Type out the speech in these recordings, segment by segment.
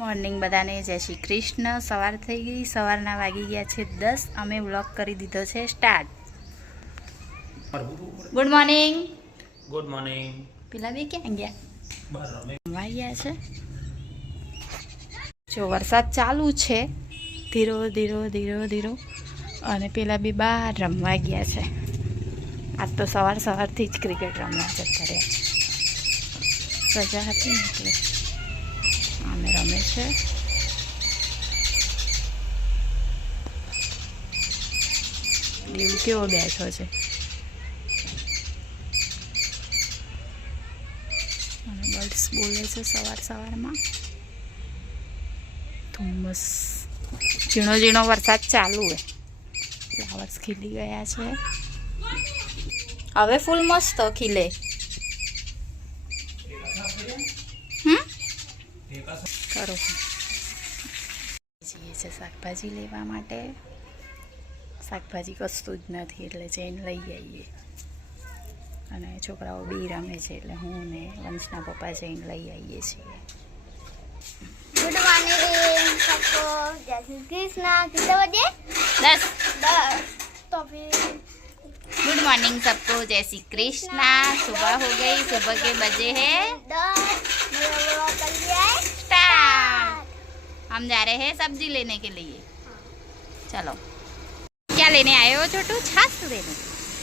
Morning બધાને જય શ્રી કૃષ્ણ। સવાર થઈ ગઈ, સવારના વાગી ગયા છે 10। અમે વ્લોગ કરી દીધો છે start. Good morning. Good morning. પેલા બે ક્યાં ગયા? રમવા ગયા છે। જો વરસાદ ચાલુ છે ધીરો ધીરો ધીરો ધીરો, અને પેલા બી બહાર રમવા ગયા છે। આજ તો સવારથી જ ક્રિકેટ રમવા જતા રહ્યા છે, રજા હતી ને એટલે અમે રમે છે। દેવ કેવો બેઠો છે, અને બર્ડ્સ બોલે છે સવારમાં। ધુમ્મસ, ઝીણો ઝીણો વરસાદ ચાલુ છે, ફ્લાવર્સ ખીલી ગયા છે। હવે ફૂલ મસ્ત ખીલે। કરો જઈએ છે શાકભાજી લેવા માટે। શાકભાજી કશું જ નથી એટલે જઈને લઈ આવીએ, અને છોકરાઓ બી રમે છે એટલે હું ને વંશના પપ્પા જઈને લઈ આવીએ છીએ। गुड मॉर्निंग सबको, जय श्री कृष्णा। कितने बजे? 10। तो फिर गुड मॉर्निंग सबको, जय श्री कृष्णा। सुबह हो गई, सुबह के बजे हैं 10। मेरा व्लॉग कर लिया है स्टार्ट। हम जा रहे हैं सब्जी लेने के लिए, चलो। क्या लेने आए हो छोटू? छाछ लेने।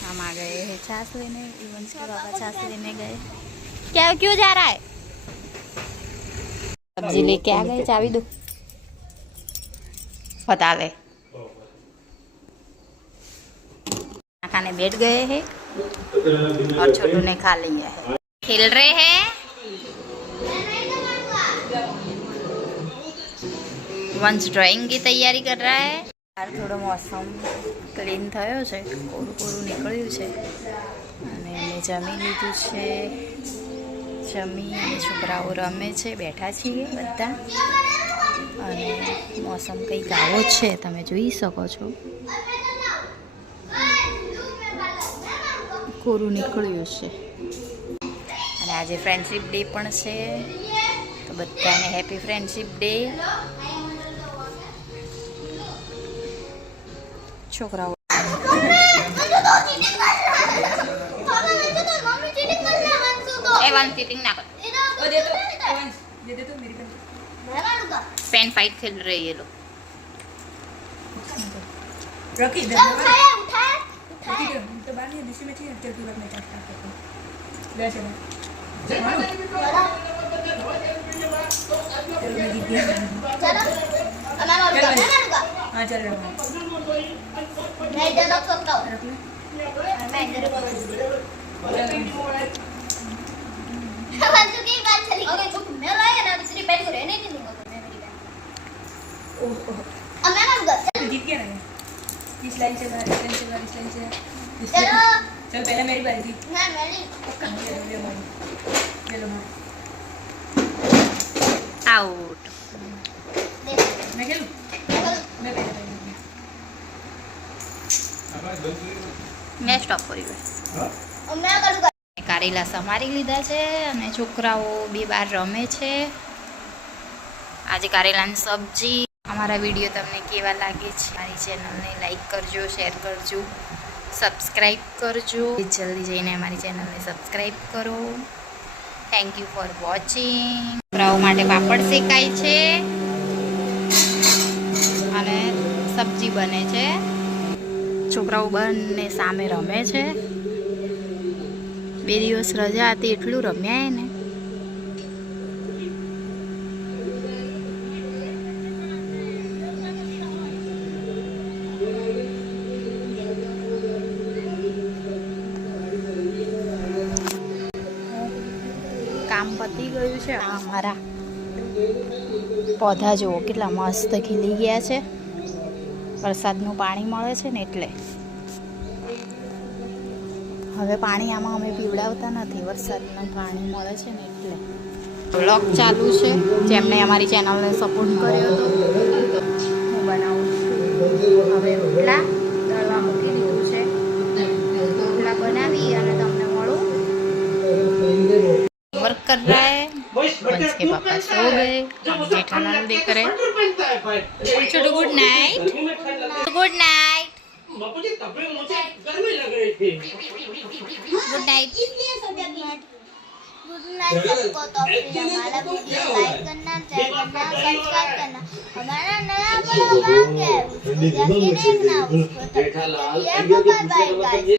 हम आ गए हैं छाछ लेने। इवन के बाबा छाछ लेने गए। क्या क्यों जा रहा है? सब्जी लेके आ गए। चाबी दो, बता ले। खाने बैठ गए हैं और छोटू ने खा लिया है। खेल रहे हैं। वंश ड्राइंग की तैयारी कर रहा है। यार थोड़ो मौसम क्लीन थयो छे, कोरू कोरू निकळ्યું છે, અને અમે જમી લીધું છે। જમી અને છોકરાઓ રમે છે, બેઠા છીએ બધા, અને મોસમ કંઈક આવો છે તમે જોઈ શકો છો। કોરું નીકળ્યું છે, અને આજે ફ્રેન્ડશિપ ડે પણ છે, તો બધાને હેપી ફ્રેન્ડશિપ ડે। છોકરાઓ ए वन चीटिंग ना कर। वो दे तो मेरी पेन। मैं मारूंगा। पेन फाइट खेल रहे ये लोग। रखी दे। उठाया उठाया रखी दे। तो बाहर नहीं दिशा में चाहिए, चल के बाद में काट काट करते हैं। ले चलो। चलो मैं गिर गया। चलो अब मैं मारूंगा। हां चल रहा हूं। मैं इधर रख सकता हूं। रख ले। मैं इधर रख की बात चली। अगर चुप मैं लाया ना दूसरी पेन को रहने नहीं दूंगा मैं मेरी पेन। ओह अब मैं मारूंगा। जीत गया ना। इस लाइन से बाहर, इस लाइन से बाहर, इस लाइन से। चलो चल पहले मेरी बारी थी। मैं मेरी कहां ले लो ले लो आउट। मैं खेलूं। मैं पहले मैं स्टॉप કરી ગઈ। अब मैं करूंगा। કારેલા સમારી લીધા છે, અને છોકરાઓ બી બહાર રમે છે। આજે કારેલાની સબ્જી। અમારા વિડીયો તમને કેવા લાગે છે? મારી ચેનલને લાઈક કરજો, શેર કરજો, સબસ્ક્રાઈબ કરજો। જલ્દી જઈને અમારી ચેનલને સબસ્ક્રાઈબ કરો। Thank you for watching. છોકરાઓ માટે પાપડ શેકાય છે, અને સબ્જી બને છે। છોકરાઓ બંને સામે રમે છે। 2 દિવસ રજા હતી એટલું રમ્યા ને। કામ પતી ગયું છે। અમારા પૌધા જુઓ કેટલા મસ્ત ખીલી ગયા છે, વરસાદનું પાણી મળે છે ને એટલે। હવે પાણી આમાં અમે પીવડાવતા નથી, વરસાદનું પાણી મળે છે ને એટલે। વ્લોગ ચાલુ છે, જેમણે અમારી ચેનલને સપોર્ટ કર્યો હતો હું બનાવું છું। હવે રોટલા દળવા મૂકી દીધું છે, રોટલા બનાવી અને તમને મળું। वर्क कर रहा है वंश के पापा सो गए, जेठालाल देख रहे। Chhotu good night, good night, good night. Good night सबको। तो फिर हमारा वीडियो लाइक करना, शेयर करना, सब्सक्राइब करना। हमारा नया ब्लॉग आ गया है, उसको जाके देखना, उसको तब तक के लिए बाय बाय गाइस।